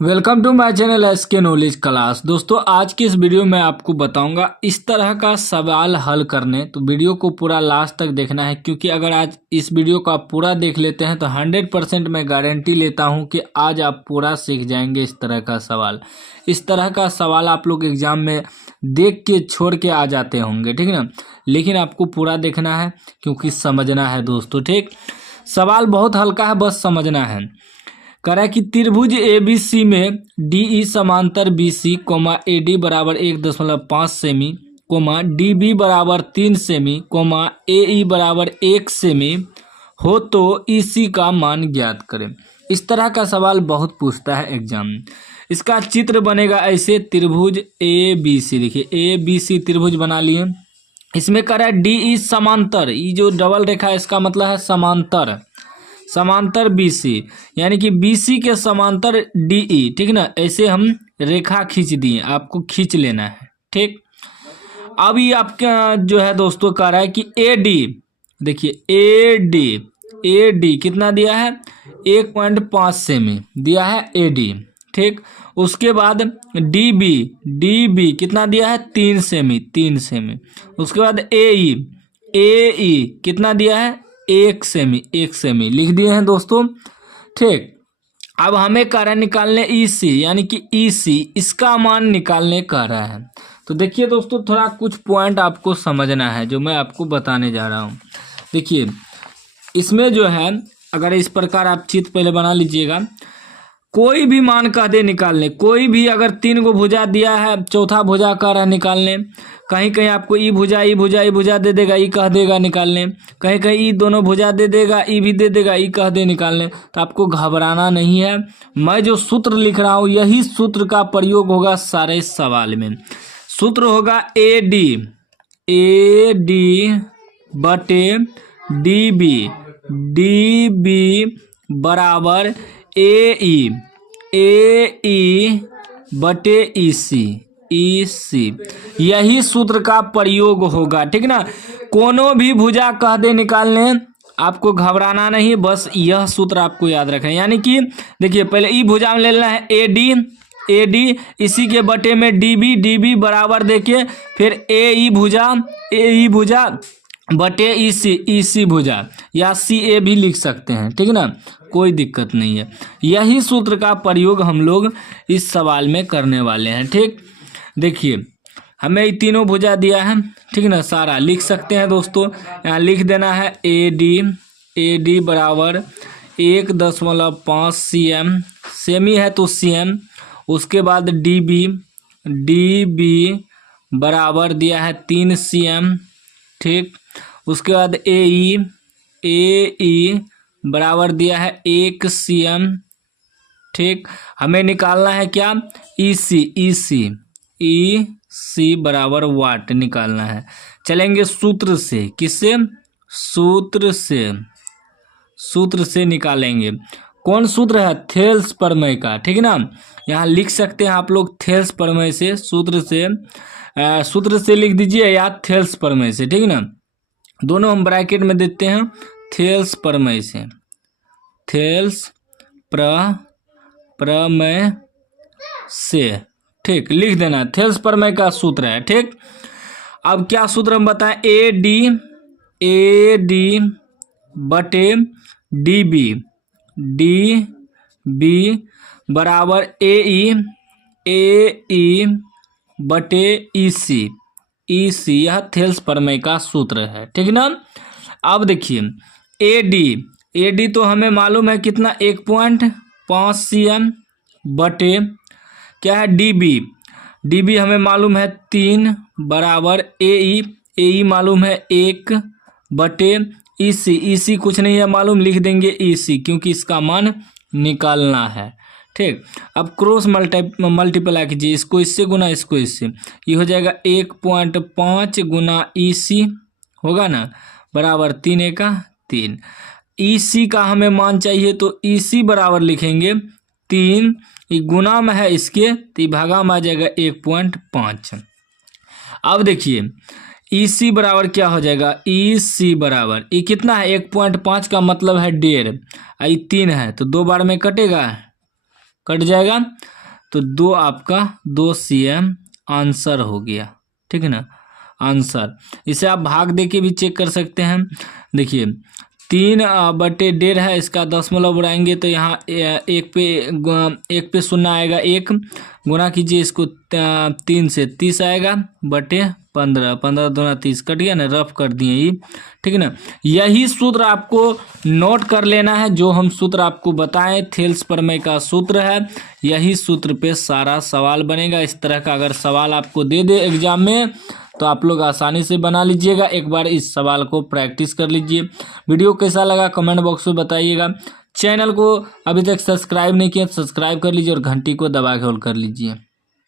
Welcome to my channel SK knowledge class. दोस्तों आज की इस वीडियो में आपको बताऊंगा इस तरह का सवाल हल करने। तो वीडियो को पूरा लास्ट तक देखना है, क्योंकि अगर आज इस वीडियो को आप पूरा देख लेते हैं तो 100% मैं गारंटी लेता हूं कि आज आप पूरा सीख जाएंगे इस तरह का सवाल। इस तरह का सवाल आप लोग एग्जाम में देख के छोड़ के आ जाते होंगे, ठीक है ना। लेकिन आपको पूरा देखना है क्योंकि समझना है दोस्तों, ठीक। सवाल बहुत हल्का है, बस समझना है। कह रहा है कि त्रिभुज ABC में DE समांतर BC, AD बराबर 1.5 सेमी, DB बराबर 3 सेमी, AE बराबर 1 सेमी हो तो EC का मान ज्ञात करें। इस तरह का सवाल बहुत पूछता है एग्जाम में। इसका चित्र बनेगा ऐसे, त्रिभुज ABC। देखिए ABC त्रिभुज बना लिए। इसमें कह रहा है DE समांतर, ये जो डबल रेखा है इसका मतलब है समांतर, समांतर BC, यानी कि BC के समांतर DE, ठीक ना। ऐसे हम रेखा खींच दिए, आपको खींच लेना है, ठीक। अब ये आपका जो है दोस्तों कह रहा है कि AD, देखिए AD कितना दिया है, 1.5 सेमी दिया है AD, ठीक। उसके बाद DB कितना दिया है, 3 सेमी। उसके बाद AE कितना दिया है, 1 सेमी लिख दिए हैं दोस्तों, ठीक। अब हमें कह रहा है निकालने EC, यानी कि EC इसका मान निकालने कह रहा है। तो देखिए दोस्तों, थोड़ा कुछ पॉइंट आपको समझना है जो मैं आपको बताने जा रहा हूँ। देखिए इसमें जो है, अगर इस प्रकार आप चित्र पहले बना लीजिएगा, कोई भी मान कह दे निकालने, कोई भी अगर 3 गो भुजा दिया है, चौथा भुजा कह रहा है निकालने, कहीं कहीं आपको ई भुजा दे देगा, ई कह देगा निकालने, कहीं कहीं ई दोनों भुजा दे देगा, ई भी दे देगा, ई कह दे निकालने। तो आपको घबराना नहीं है, मैं जो सूत्र लिख रहा हूँ यही सूत्र का प्रयोग होगा सारे सवाल में। सूत्र होगा AD बटे DB बराबर AE बटे EC, यही सूत्र का प्रयोग होगा, ठीक ना। कोनो भी भुजा कह दे निकालने, आपको घबराना नहीं, बस यह सूत्र आपको याद रखना है। यानी कि देखिए पहले ई भुजा में ले लेना है AD, इसी के बटे में DB बराबर, देखिए फिर AE भुजा बटे EC भुजा, या CA भी लिख सकते हैं, ठीक ना, कोई दिक्कत नहीं है। यही सूत्र का प्रयोग हम लोग इस सवाल में करने वाले हैं, ठीक। देखिए हमें ये तीनों भुजा दिया है, ठीक ना, सारा लिख सकते हैं दोस्तों। यहाँ लिख देना है AD बराबर 1.5 सेमी है तो CM। उसके बाद DB बराबर दिया है 3 CM, ठीक। उसके बाद AE बराबर दिया है 1 CM, ठीक। हमें निकालना है क्या, EC बराबर वाट निकालना है। चलेंगे सूत्र से, किससे, सूत्र से निकालेंगे। कौन सूत्र है, थेल्स प्रमेय का, ठीक है ना। यहाँ लिख सकते हैं आप लोग थेल्स प्रमेय से, सूत्र से लिख दीजिए या थेल्स प्रमेय से, ठीक है ना। दोनों हम ब्रैकेट में देते हैं, थेल्स प्रमेय से, थेल्स प्रमेय से, ठीक, लिख देना। थेल्स प्रमेय का सूत्र है, ठीक। अब क्या सूत्र हम बताएं, AD बटे DB बराबर AE बटे EC, यह थेल्स प्रमेय का सूत्र है, ठीक ना। अब देखिए AD तो हमें मालूम है कितना, 1.5 CM बटे क्या है DB हमें मालूम है 3 बराबर AE मालूम है 1 बटे EC कुछ नहीं है मालूम, लिख देंगे EC क्योंकि इसका मान निकालना है, ठीक। अब क्रॉस मल्टीप्लाई कीजिए, इसको इससे गुना इसको इससे, ये हो जाएगा 1.5 गुना EC होगा ना, बराबर 3 एका 3। EC का हमें मान चाहिए तो EC बराबर लिखेंगे 3, ये गुना में है इसके तो ये भागा में आ जाएगा 1.5। अब देखिए EC बराबर क्या हो जाएगा, EC बराबर ये कितना है, 1.5 का मतलब है 1.5, ये 3 है तो 2 बार में कटेगा, कट जाएगा तो 2 आपका 2 cm आंसर हो गया। ठीक है ना, आंसर। इसे आप भाग दे के भी चेक कर सकते हैं। देखिए 3/1.5 है, इसका दशमलव उड़ाएंगे तो यहाँ 1 पे 0 आएगा, 1 गुना कीजिए इसको 3 से, 30 आएगा बटे 15, 15 दूना 30, कट गया ना, रफ कर दिए ये। ठीक है ना, यही सूत्र आपको नोट कर लेना है, जो हम सूत्र आपको बताएं थेल्स प्रमेय का सूत्र है, यही सूत्र पे सारा सवाल बनेगा। इस तरह का अगर सवाल आपको दे दे एग्जाम में तो आप लोग आसानी से बना लीजिएगा। एक बार इस सवाल को प्रैक्टिस कर लीजिए। वीडियो कैसा लगा कमेंट बॉक्स में बताइएगा। चैनल को अभी तक सब्सक्राइब नहीं किया, सब्सक्राइब कर लीजिए और घंटी को दबा के ऑल कर लीजिए।